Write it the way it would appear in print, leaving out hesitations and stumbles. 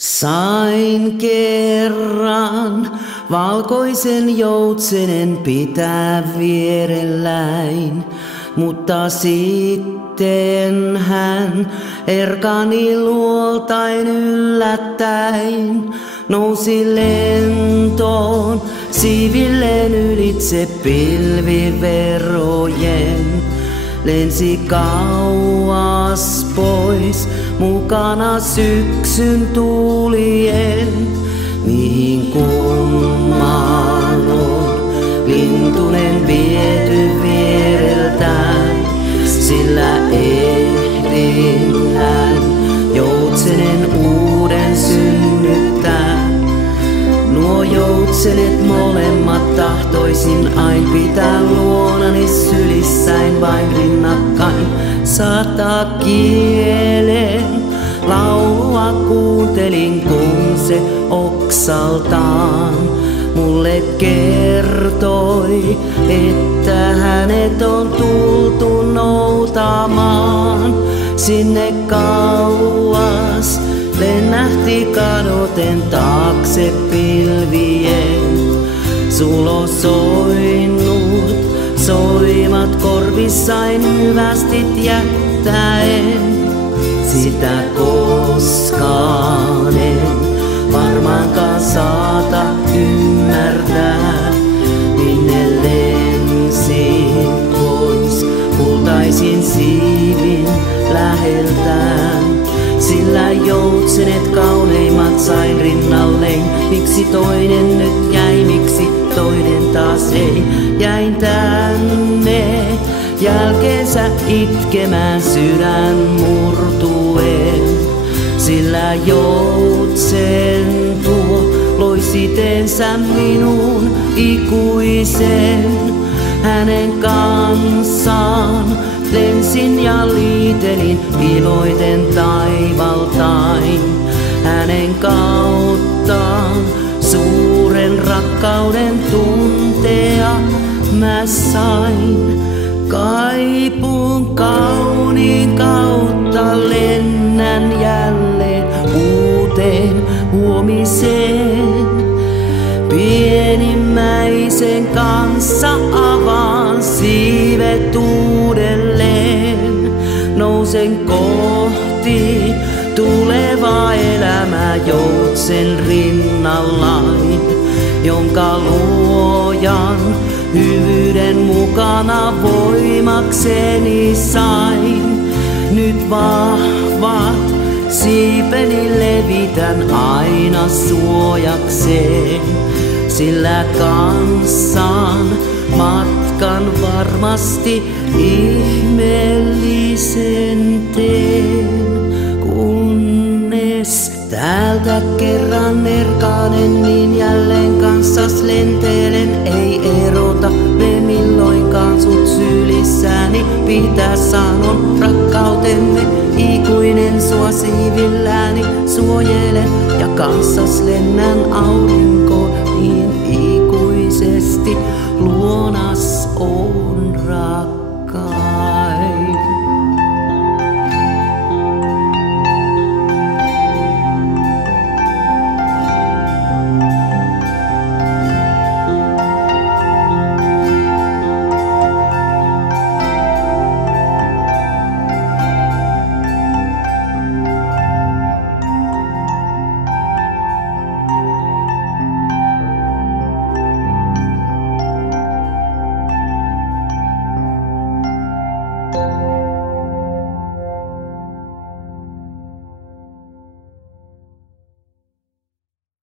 Sain kerran valkoisen joutsenen pitää vierelläin, mutta sitten hän erkani luoltain yllättäin. Nousi lentoon siivilleen ylitse pilviverojen. Lensi kauas pois, mukana syksyn tuulien. Mihin kummaan on lintunen viety viereltään, sillä ehdin hän joutsenen uuden synnyttää. Nuo joutsenet molemmat tahtoisin ain pitää luonani sylissäin vain rinnakkain. Saattaa kielen laulua kuuntelin, kun se oksaltaan mulle kertoi, että hänet on tultu noutamaan. Sinne kauas lennähti kadoten taakse pilvien. Sulosoinnut soivat korvissain hyvästit jättäen. Sitä koskaan en varmaankaan saata ymmärtää, minne lensin pois kultaisin siivin läheltään. Sillä joutsenet kauneimmat sain rinnalleen. Miksi toinen nyt jäi, miksi toinen taas ei? Jäin tänne jälkeensä itkemään sydän murtuen. Sillä joutsen tuo loi siteensä minuun ikuisen. Hänen kanssaan lensin ja liitelin iloiten taivaltain. Hänen kauttaan suuren rakkauden tuntea mä sain. Kaipuun kauniin kautta lennän jälleen uuteen huomiseen. Pienimmäisen kanssa avaan siivet uudelleen. Nousen kohti tulevaa elämää joutsen rinnallain, jonka luojan hyvyyden mukana voimakseni sain. Nyt vahvat siipeni levitän aina suojakseen, sillä kanssaan matkan varmasti ihmeellisen teen. Kunnes täältä kerran erkaanen, niin jälleen kanssas lentelen. Ei erota me milloinkaan sut sylissäni, pitää sanon rakkautemme ikuinen sua siivilläni suojelen. Ja kanssas lennän aurinkoon niin ikuisesti, luonas on rakkaus.